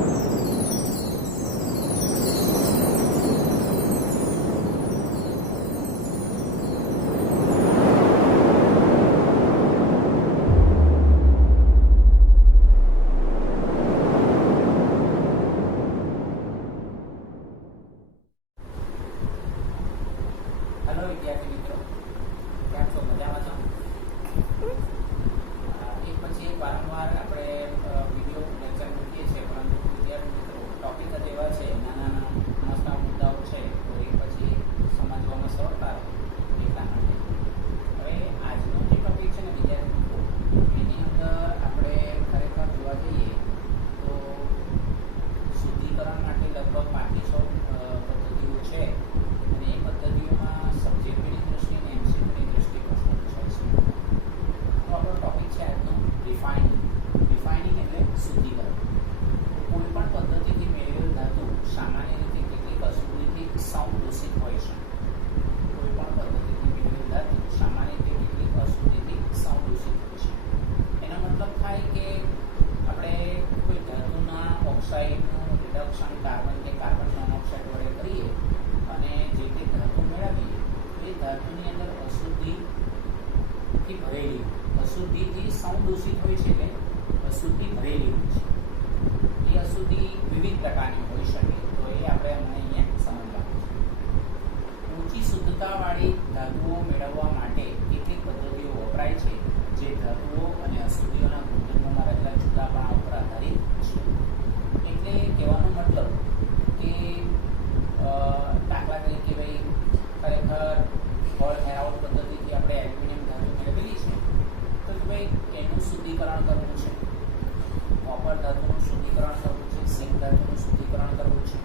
Hello વિદ્યાર્થી મિત્રો, કેમ છો? મજામાં છો? એક પછી એક વારંવાર આપણે વિડીયો લેક્ચર મૂકીએ છીએ, પરંતુ વિદ્યાર્થી મિત્રો ટોપિક જ એવા છે, નાના નાના મુદ્દાઓ છે, તો એ પછી સમજવામાં સરળતા રહે એટલા માટે. હવે આજનો જે ટોપિક છે ને વિદ્યાર્થી મિત્રો, એની અંદર આપણે ખરેખર જોવા જઈએ તો શુદ્ધિકરણ માટે લગભગ 500 પદ્ધતિઓ છે, અને એ પદ્ધતિઓમાં સબ્જેક્ટની દ્રષ્ટિએ અને એમસીક્યુની દ્રષ્ટિએ પ્રશ્નો પૂછાય છે. તો આપણો ટોપિક છે આજનો રિફાઇનિંગ એટલે શુદ્ધિકરણ. કોઈ પણ પદ્ધતિથી મેળવેલ ધાતુ સામાન્ય રીતે કેટલીક અશુદ્ધિથી સંદૂષિત હોય છે. કોઈ પણ પદ્ધતિથી મેળવેલ ધાતુ સામાન્ય રીતે કેટલીક અશુદ્ધિથી સંદૂષિત હોય છે. એનો મતલબ થાય કે આપણે કોઈ ધાતુના ઓક્સાઇડનું રિડક્શન કાર્બન કે કાર્બન મોનોક્સાઇડ વડે કરીએ અને જે તે ધાતુ મેળવીએ તો એ ધાતુની અંદર અશુદ્ધિથી ભરેલી, અશુદ્ધિથી સંદૂષિત હોય છે, એટલે અશુદ્ધિ ભરેલી હોય છે. એ અશુદ્ધિ વિવિધ પ્રકારની હોઈ શકે, તો એ આપણે અહીંયા સમજવાનું છે. ઊંચી શુદ્ધતાવાળી ધાતુઓ મેળવવા માટે કેટલીક પદ્ધતિઓ વપરાય છે, જે ધાતુઓ અને અશુદ્ધિઓના ગુણધર્મોમાં રહેલા જુદાપણા ઉપર આધારિત છે. એટલે કહેવાનો મતલબ કે દાખલા તરીકે ભાઈ ખરેખર હોલ હેરાઉટ પદ્ધતિથી આપણે એલ્યુમિનિયમ ધાતુ મેળવેલી છે, તો ભાઈ એનું શુદ્ધિકરણ કરવું છે, કોપર ધાતુનું શુદ્ધિકરણ કરવું છે, ઝિંક ધાતુનું શુદ્ધિકરણ કરવું છે,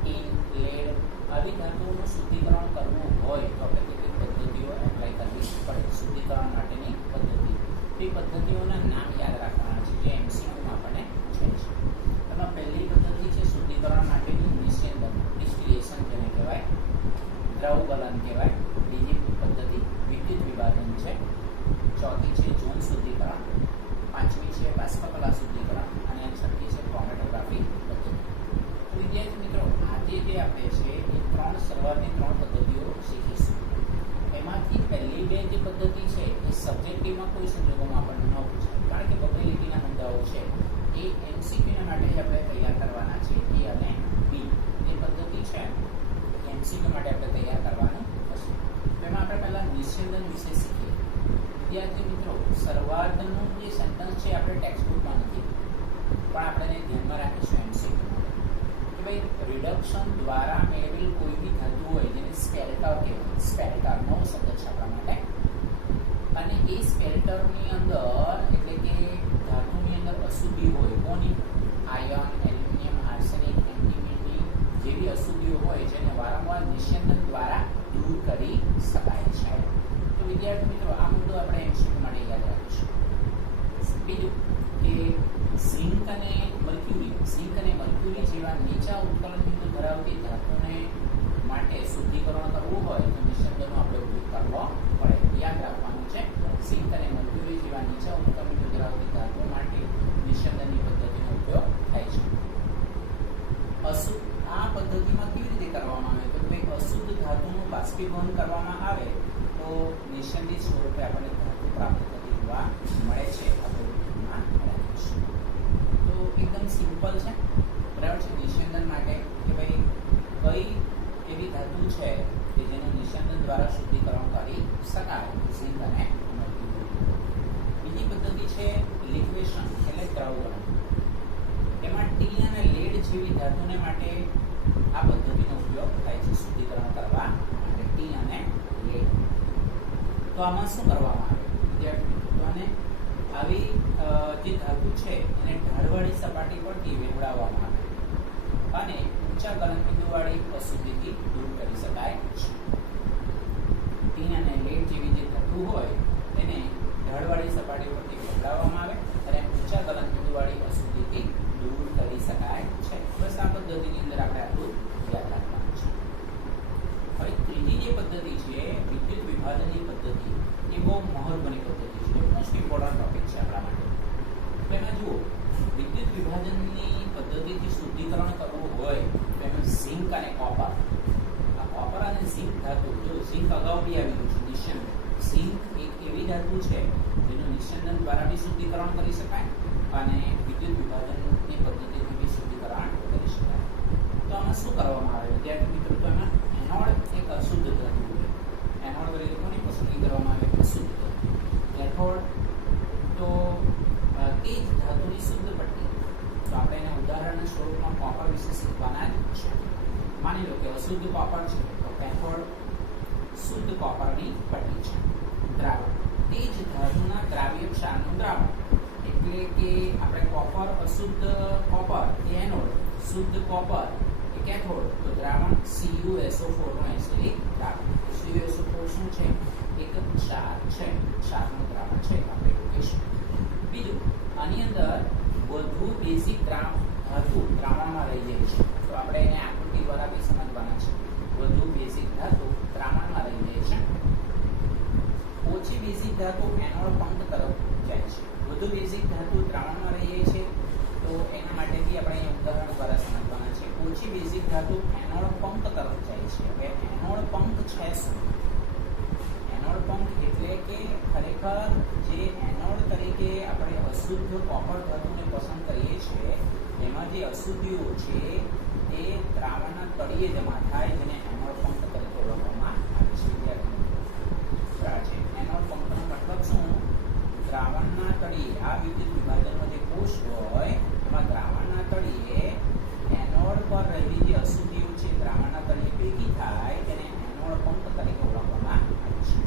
ટીન, લેડ આવી ધાતુઓનું શુદ્ધિકરણ કરવું હોય તો આપણે કેટલીક પદ્ધતિઓ એપ્લાય કરવી પડે શુદ્ધિકરણ માટેની પદ્ધતિ. તે પદ્ધતિઓના નામ યાદ રાખવાના છે, જે એમસીક્યુમાં આપણને પૂછે છે. એમાં પહેલી પદ્ધતિ છે શુદ્ધિકરણ માટેની નિસ્યંદન, ડિસ્ટિલેશન જેને કહેવાય, દ્રવ ગલન કહેવાય. બીજી પદ્ધતિ વિદ્યુત વિભાજન છે. ચોથી છે ઝોન શુદ્ધિકરણ. પાંચમી છે બાષ્પકલા શુદ્ધિકરણ. અને છઠ્ઠી છે ક્રોમેટોગ્રાફી પદ્ધતિ. તો વિદ્યાર્થી મિત્રો, આજે જે આપણે છે એ શરૂઆતની ત્રણ પદ્ધતિઓ શીખીશું. એમાંથી પહેલી બે જે પદ્ધતિ છે એ સબ્જેક્ટિવમાં કોઈ સંજોગોમાં આપણને ન પૂછાય, કારણ કે બબે લીટીના મુદ્દાઓ છે એ એમસીક્યુના માટે જ આપણે તૈયાર કરવાના છે. એ અને બી જે પદ્ધતિ છે એમસીક્યુ માટે આપણે તૈયાર કરવાનું થશે. તેમાં આપણે પહેલાં નિસ્યંદન વિશે શીખીએ. વિદ્યાર્થી મિત્રો, શરૂઆતનું જે સેન્ટન્સ છે આપણે ટેક્સ્ટબુકમાં નથી, પણ આપણે ધ્યાનમાં રાખીશું એમસીક્યુ કે ભાઈ રિડક્શન દ્વારા મેળવેલ કોઈ બી ધાતુ હોય જેને સ્પેલ્ટર કહેવાય. સ્પેલ્ટર નવો શબ્દ છે આપણા માટે. અને એ સ્પેલ્ટરની અંદર એટલે કે ધાતુની અંદર અશુદ્ધિ હોય, કોની? આયર્ન, એલ્યુમિનિયમ, આર્સેનિક, એન્ટીમની જેવી અશુદ્ધિઓ હોય જેને વારંવાર નિસ્યંદન દ્વારા દૂર કરી શકાય છે. તો વિદ્યાર્થી મિત્રો, આ મુદ્દો આપણે એમસીક્યુ માટે યાદ રાખીશું. બીજું કે ઝિંક અને મર્ક્યુરી જેવા નીચા ઉત્કલન બિંદુ ધરાવતી ધાતુને માટે શુદ્ધિકરણ કરવું હોય તો નિસ્યંદનનો આપણે ઉપયોગ કરવો પડે. યાદ રાખવાનું છે, ઝિંક અને મર્ક્યુરી જેવા નીચા ઉત્કલન બિંદુ ધરાવતી ધાતુઓ માટે નિસ્યંદનની પદ્ધતિનો ઉપયોગ થાય છે. આ પદ્ધતિમાં કેવી રીતે કરવામાં આવે તો ભાઈ અશુદ્ધ ધાતુનું બાષ્પીભવન કરવામાં આવે તો નિસ્યંદિત સ્વરૂપે આપણને ધાતુ પ્રાપ્ત થતી જોવા મળે છે. તો એકદમ સિમ્પલ છે, બરાબર છે. નિસ્યંદન માટે કે ભાઈ કઈ એવી ધાતુ છે કે જેનું નિસ્યંદન દ્વારા શુદ્ધિકરણ કરી શકાય, ઝિંક અને મર્ક્યુરી. બીજી પદ્ધતિ છે લિક્વેશન એટલે દ્રવગલન. એમાં ટી અને લેડ જેવી ધાતુને માટે આ પદ્ધતિનો ઉપયોગ થાય છે શુદ્ધિકરણ કરવા માટે, ટી અને લેડ. તો આમાં શું કરવામાં આવે વિદ્યાર્થી મિત્રો? અને આવી જે ધાતુ છે એને ઢાળવાળી સપાટી પરથી વેવડાવવામાં આવે અને ઊંચા ગલનબિંદુવાળી અશુદ્ધિથી દૂર કરી શકાય છે. ટીન અને લેડ જેવી જે ધાતુ હોય એને ઢાળવાળી સપાટી પરથી વેવડાવવામાં આવે અને ઊંચા ગલનબિંદુવાળી અશુદ્ધિથી દૂર કરી શકાય છે. બસ આ પદ્ધતિની અંદર આપણે આટલું યાદ રાખવાનું છે. હવે ત્રીજી જે પદ્ધતિ છે વિદ્યુત વિભાજનની પદ્ધતિ, એ બહુ મહત્વની પદ્ધતિ છે, મોસ્ટ ઇમ્પોર્ટન્ટ ટોપિક છે આપણા માટે. તેમાં જુઓ, વિદ્યુત વિભાજનની પદ્ધતિ પદ્ધતિથી શુદ્ધિકરણ કરવું હોય તો એમાં ઝિંક અને કોપર, આ કોપર અને ઝિંક ધાતુ, જો ઝિંક અગાઉ બી આવી ગયું છે નિસ્યંદન. ઝિંક એક એવી ધાતુ છે જેનું નિસ્યંદન દ્વારા બી શુદ્ધિકરણ કરી શકાય અને વિદ્યુત વિભાજનની પદ્ધતિથી બી શુદ્ધિકરણ કરી શકાય. તો આમાં શું કરવામાં આવે વિદ્યાર્થી મિત્રો? તો એમાં એનોડ એક અશુદ્ધ ધાતુ છે. એનોડ તરીકે કોની પસંદગી કરવામાં આવે? અશુદ્ધ ધાતુ. કેથોડ તો તે જ ધાતુની શુદ્ધ પટ્ટી. તો આપણે એને ઉદાહરણના સ્વરૂપમાં કોપર વિશે શીખવાના જ છે. માની લો કે અશુદ્ધ કોપર છે તો કેથોડ શુદ્ધ કોપરની પટ્ટી છે. દ્રાવણ તે જ ધાતુના દ્રાવ્ય ક્ષારનું દ્રાવણ, એટલે કે આપણે કોપર અશુદ્ધ કોપર એ એનોડ, શુદ્ધ કોપર એ કેથોડ. તો દ્રાવણ CuSO4 નો એસિડિક દ્રાવણ. CuSO4 શું છે? એક ક્ષાર છે, ક્ષારનું દ્રાવણ છે આપણે કહીશું. બીજું, આની અંદર વધુ બેઝિક ધાતુ દ્રાવણમાં રહી જાય છે. તો આપણે એને આકૃતિ દ્વારા બી સમજવાના છે. વધુ બેઝિક ધાતુ દ્રાવણમાં રહી જાય છે. ઓછી બેઝિક ધાતુ એનોડ પંક તરફ જાય છે. વધુ બેઝિક ધાતુ દ્રાવણમાં રહી જાય છે તો એના માટે બી આપણે અહીંયા ઉદાહરણ દ્વારા સમજવાના છે. ઓછી બેઝિક ધાતુ એનોડ પંક તરફ જાય છે. હવે એનોડ પંક છે શું? એનોડ પંક એટલે કે ખરેખર જે એનોડ તરીકે આપણે અશુદ્ધ કોપર ધાતુને પસંદ કરીએ છીએ એમાં જે અશુદ્ધિઓ છે તે દ્રાવણના તળિયે જમા થાય, જેને એનોડ પંક તરીકે ઓળખવામાં આવે છે. એનોડ પંકનો મતલબ શું? દ્રાવણના તળિયે આ વિદ્યુત વિભાજનનો જે કોષ હોય એમાં દ્રાવણના તળિયે એનોડ પર રહેલી જે અશુદ્ધિઓ છે દ્રાવણના તળિયે ભેગી થાય તેને એનોડ પંક તરીકે ઓળખવામાં આવે છે.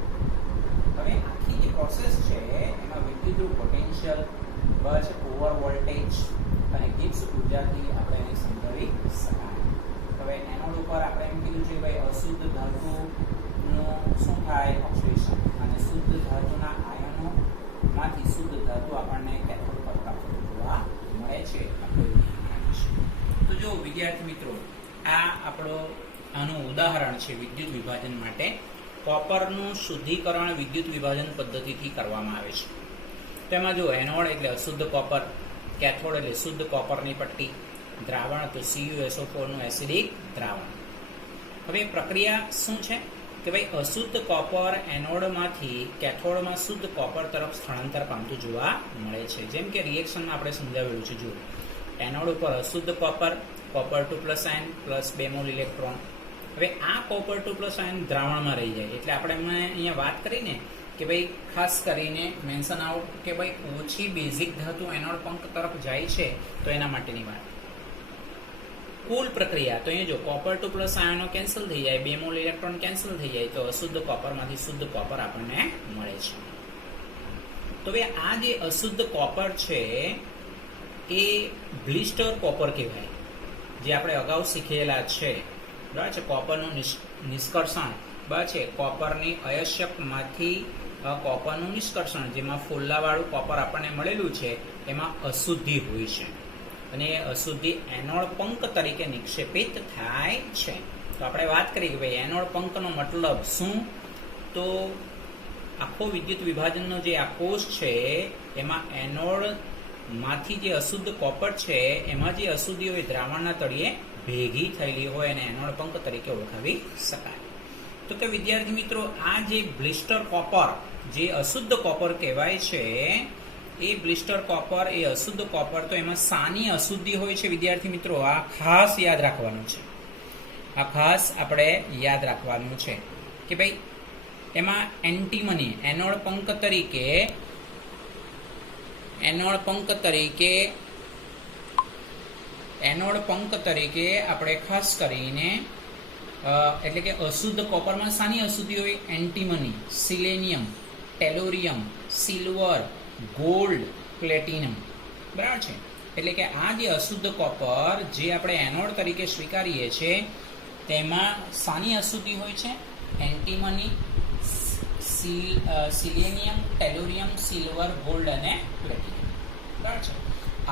હવે આખી જે પ્રોસેસ છે એમાં વિદ્યુત પોટેન્શિયલ, બસ ઓવર વોલ્ટેજ અને ગિબ્સ ઉર્જાથી આપણે એને સમજાવી શકાય. હવે એનોડ ઉપર આપણે એમ કીધું છે ભાઈ અશુદ્ધ ધાતુનું શું થાય? ઓક્સિડેશન. અને શુદ્ધ ધાતુના આયનોમાંથી શુદ્ધ ધાતુ આપણને કેથોડ પર પ્રાપ્ત જોવા મળે છે. તો જો વિદ્યાર્થી મિત્રો, આ આનું ઉદાહરણ છે વિદ્યુત વિભાજન માટે. કોપરનું શુદ્ધિકરણ વિદ્યુત વિભાજન પદ્ધતિથી કરવામાં આવે છે. તેમાં જો એનોડ એટલે અશુદ્ધ કોપર, કેથોડ એટલે શુદ્ધ કોપરની પટ્ટી, દ્રાવણ તો CuSO4 નું એસિડિક દ્રાવણ. હવે પ્રક્રિયા શું છે કે ભાઈ અશુદ્ધ કોપર એનોડમાંથી કેથોડમાં શુદ્ધ કોપર તરફ સ્થળાંતર પામતું જોવા મળે છે. જેમ કે રિએક્શનમાં આપણે સમજાવેલું છે. જુઓ, એનોડ ઉપર અશુદ્ધ copper, copper 2+ ion plus 2 mole electron. હવે આ કોપર 2+ આયન દ્રાવણમાં રહી જાય. એટલે આપણે અહીંયા વાત કરીને કે ભાઈ ખાસ કરીને મેન્શન આઉટ કે ભાઈ ઓછી બેઝિક ધાતુ એનોડ પંક તરફ જાય છે તો એના માટેની વાત. કુલ પ્રક્રિયા તો અહીંયા જો કોપર 2+ આયનો કેન્સલ થઈ જાય, 2 મોલ ઇલેક્ટ્રોન કેન્સલ થઈ જાય તો અશુદ્ધ કોપરમાંથી શુદ્ધ કોપર આપણને મળે છે. તો હવે આ જે અશુદ્ધ કોપર છે એ બ્લિસ્ટર કોપર કહેવાય, જે આપણે અગાઉ શીખેલા છે. બરાબર છે? કોપરનું નિષ્કર્ષણ, બરાબર છે? કોપરની અયસ્કમાંથી કોપરનું નિષ્કર્ષણ, જેમાં ફોલ્લાવાળું કોપર આપણને મળેલું છે એમાં અશુદ્ધિ હોય છે અને એ અશુદ્ધિ એનોડ પંક તરીકે નિક્ષેપિત થાય છે. તો આપણે વાત કરી કે ભાઈ એનોડ પંકનો મતલબ શું? તો આખો વિદ્યુત વિભાજનનો જે આ કોષ છે એમાં એનોડમાંથી જે અશુદ્ધ કોપર છે એમાં જે અશુદ્ધિ હોય દ્રાવણના તળિયે ભેગી થયેલી હોય અને એનોડ પંક તરીકે ઓળખાવી શકાય. તો કે વિદ્યાર્થી મિત્રો, આ જે બ્લિસ્ટર કોપર, જે અશુદ્ધ કોપર કહેવાય છે, એ બ્લિસ્ટર કોપર એ અશુદ્ધ કોપર, તો એમાં સાની અશુદ્ધિ હોય છે વિદ્યાર્થી મિત્રો? આ ખાસ યાદ રાખવાનું છે. આ ખાસ આપણે યાદ રાખવાનું છે કે ભાઈ એમાં એન્ટીમની એનોડ પંક તરીકે આપણે ખાસ કરીને એટલે કે અશુદ્ધ કોપરમાં સાની અશુદ્ધિ હોય? Antimony, selenium, tellurium, silver, gold, platinum. બરાબર છે? એટલે કે આ જે અશુદ્ધ કોપર જે આપણે એનોડ તરીકે સ્વીકારીએ છીએ તેમાં સાની અશુદ્ધિ હોય છે? Antimony, selenium, tellurium, silver, gold અને પ્લેટિનમ. બરાબર છે?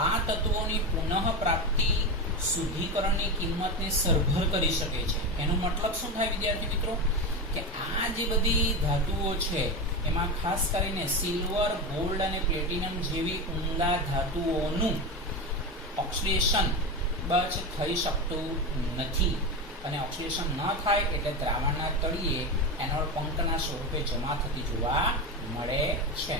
આ તત્વોની પુનઃ પ્રાપ્તિ શુદ્ધિકરણની કિંમતને સરભર કરી શકે છે. એનો મતલબ શું થાય વિદ્યાર્થી મિત્રો? કે આ જે બધી ધાતુઓ છે એમાં ખાસ કરીને સિલ્વર, ગોલ્ડ અને પ્લેટિનમ જેવી ઉમદા ધાતુઓનું ઓક્સિડેશન બસ થઈ શકતું નથી અને ઓક્સિડેશન ન થાય એટલે દ્રાવણના તળિયે એનોડ પંકના સ્વરૂપે જમા થતી જોવા મળે છે.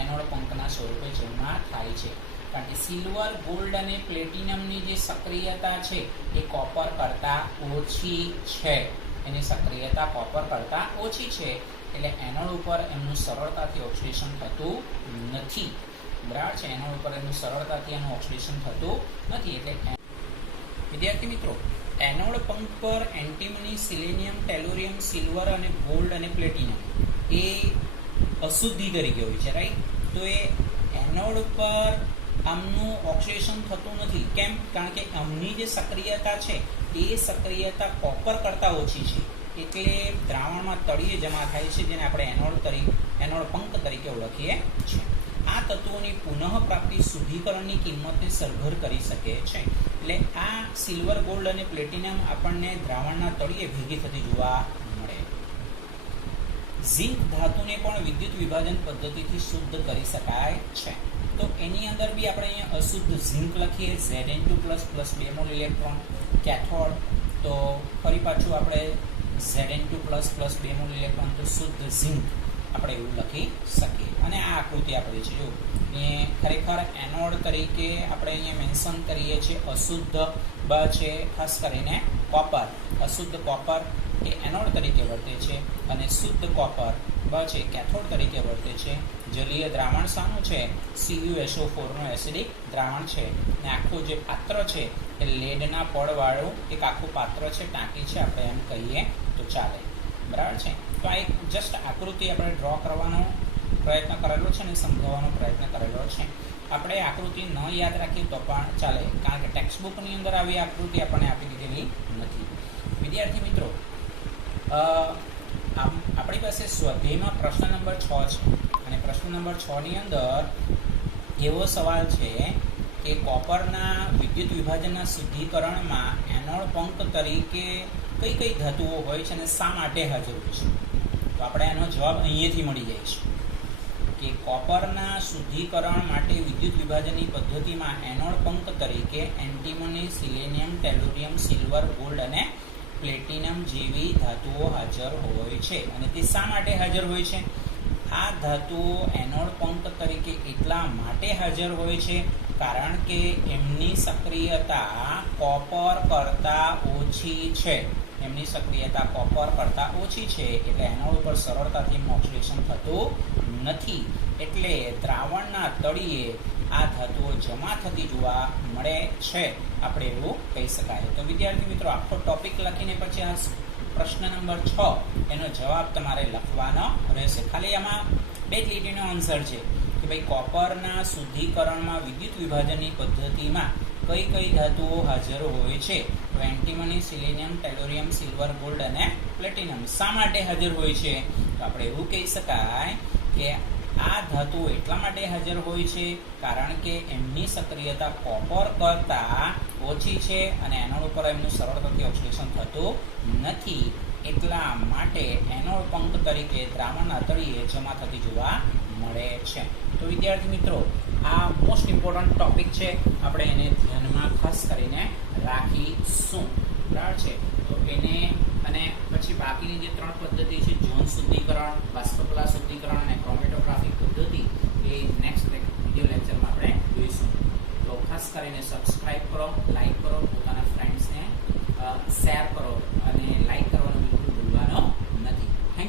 એનોડ પંકના સ્વરૂપે જમા થાય છે કારણ કે સિલ્વર, ગોલ્ડ અને પ્લેટિનમની જે સક્રિયતા છે એ કોપર કરતાં ઓછી છે. એની સક્રિયતા કોપર કરતાં ઓછી છે એટલે એનોડ ઉપર એમનું સરળતાથી ઓક્સિડેશન થતું નથી. બરાબર છે, એનોડ ઉપર એમનું સરળતાથી એનું ઓક્સિડેશન થતું નથી. એટલે વિદ્યાર્થી મિત્રો, એનોડ પંક પર એન્ટીમની, સિલેનિયમ, ટેલુરિયમ, સિલ્વર અને ગોલ્ડ અને પ્લેટિનમ એ અશુદ્ધિ તરીકે હોય છે, રાઈટ? તો એ એનોડ પર આમનું ઓક્સિડેશન થતું નથી. કેમ? કારણ કે આમની જે સક્રિયતા છે એ સક્રિયતા કોપર કરતાં ઓછી છે એટલે દ્રાવણમાં તળિયે જમા થાય છે, જેને આપણે એનોડ પંક તરીકે ઓળખીએ છીએ. આ તત્વોની પુનઃપ્રાપ્તિ શુદ્ધિકરણની કિંમતને સરભર કરી શકે છે. એટલે આ સિલ્વર, ગોલ્ડ અને પ્લેટિનમ આપણને દ્રાવણના તળિયે ભેગી થતી જોવા મળે. ઝિંક ધાતુને પણ વિદ્યુત વિભાજન પદ્ધતિથી શુદ્ધ કરી શકાય છે. તો એની અંદર બી આપણે અહીંયા અશુદ્ધ ઝિંક લખીએ, Zn2+ 2 મોલ ઇલેક્ટ્રોન. કેથોડ તો ફરી પાછું આપણે Zn2+ 2 મોલ ઇલેક્ટ્રોન, તો શુદ્ધ ઝિંક આપણે એવું લખી શકીએ. અને આ આકૃતિ આપણે છે, જો એ ખરેખર એનોડ તરીકે આપણે અહીંયા મેન્શન કરીએ છીએ અશુદ્ધ બ છે, ખાસ કરીને કોપર. અશુદ્ધ કોપર એ એનોડ તરીકે વર્તે છે અને શુદ્ધ કોપર બ છે કેથોડ તરીકે વર્તે છે. જલીય દ્રાવણ શાનું છે? CuSO4નું એસિડિક દ્રાવણ છે. અને આખું જે પાત્ર છે એ લેડના પડવાળું એક આખું પાત્ર છે, ટાંકી છે, આપણે એમ કહીએ તો ચાલે. બરાબર છે? તો આ એક જસ્ટ આકૃતિ આપણે ડ્રો કરવાનો પ્રયત્ન કરેલો છે અને સમજાવવાનો પ્રયત્ન કરેલો છે. આપણે આકૃતિ ન યાદ રાખીએ તો પણ ચાલે, કારણ કે ટેક્સ્ટબુકની અંદર આવી આકૃતિ આપણને આપી દીધેલી નથી. વિદ્યાર્થી મિત્રો, આપણી પાસે સ્વાધ્યાયમાં પ્રશ્ન નંબર 6 છે અને પ્રશ્ન નંબર 6 ની અંદર એવો સવાલ છે કે કોપરના વિદ્યુત વિભાજનના શુદ્ધિકરણમાં એનોડ પંક તરીકે કઈ કઈ ધાતુઓ હોય છે અને શા માટે હાજર હોય છે? તો આપણે એનો જવાબ અહીંયાથી મળી જાય છે કે કોપરના શુદ્ધિકરણ માટે વિદ્યુત વિભાજનની પદ્ધતિમાં એનોડ પંક તરીકે એન્ટીમની, સિલેનિયમ, ટેલુરિયમ, સિલ્વર, ગોલ્ડ અને પ્લેટિનમ જેવી ધાતુઓ હાજર હોય છે. અને તે શા માટે હાજર હોય છે? આ ધાતુઓ એનોડ પંક તરીકે એટલા માટે હાજર હોય છે કારણ કે એમની સક્રિયતા કોપર કરતાં ઓછી છે. એમની સક્રિયતા કોપર કરતાં ઓછી છે એટલે એનોડ ઉપર સરળતાથી ઓક્સિડેશન થતું નથી. એટલે દ્રાવણના તળિયે આ ધાતુઓ જમા થતી જોવા મળે છે, આપણે એવું કહી શકાય. તો વિદ્યાર્થી મિત્રો, આખો ટોપિક લખીને પછી આ પ્રશ્ન નંબર 6 એનો જવાબ તમારે લખવાનો રહેશે. ખાલી આમાં 2 લીટીનો આન્સર છે કે ભાઈ કોપરના શુદ્ધિકરણમાં વિદ્યુત વિભાજનની પદ્ધતિમાં કઈ કઈ ધાતુઓ હાજર હોય છે? તો એન્ટીમની, સિલેનિયમ, ટેલુરિયમ, સિલ્વર, ગોલ્ડ અને પ્લેટિનમ શા માટે હાજર હોય છે? તો આપણે એવું કહી શકાય કે આ ધાતુઓ એટલા માટે હાજર હોય છે કારણ કે એમની સક્રિયતા કોપર કરતાં ઓછી છે અને એનોડ ઉપર એમનું સરળતાથી ઓક્સિડેશન થતું નથી. એટલા માટે એનોડ પંક તરીકે દ્રાવણના તળિયે જમા થતી જોવા મળે છે. તો વિદ્યાર્થી મિત્રો, આ મોસ્ટ ઇમ્પોર્ટન્ટ ટોપિક છે, આપણે એને ધ્યાનમાં ખાસ કરીને રાખીશું. બરાબર છે? તો એને અને પછી બાકીની જે 3 પદ્ધતિ છે, ઝોન શુદ્ધિકરણ, બાષ્પકલા શુદ્ધિકરણ અને ક્રોમેટોગ્રાફિક પદ્ધતિ, એ નેક્સ્ટ વિડીયો લેક્ચરમાં આપણે જોઈશું. તો ખાસ કરીને સબસ્ક્રાઇબ કરો, લાઈક કરો, પોતાના ફ્રેન્ડ્સને શેર કરો.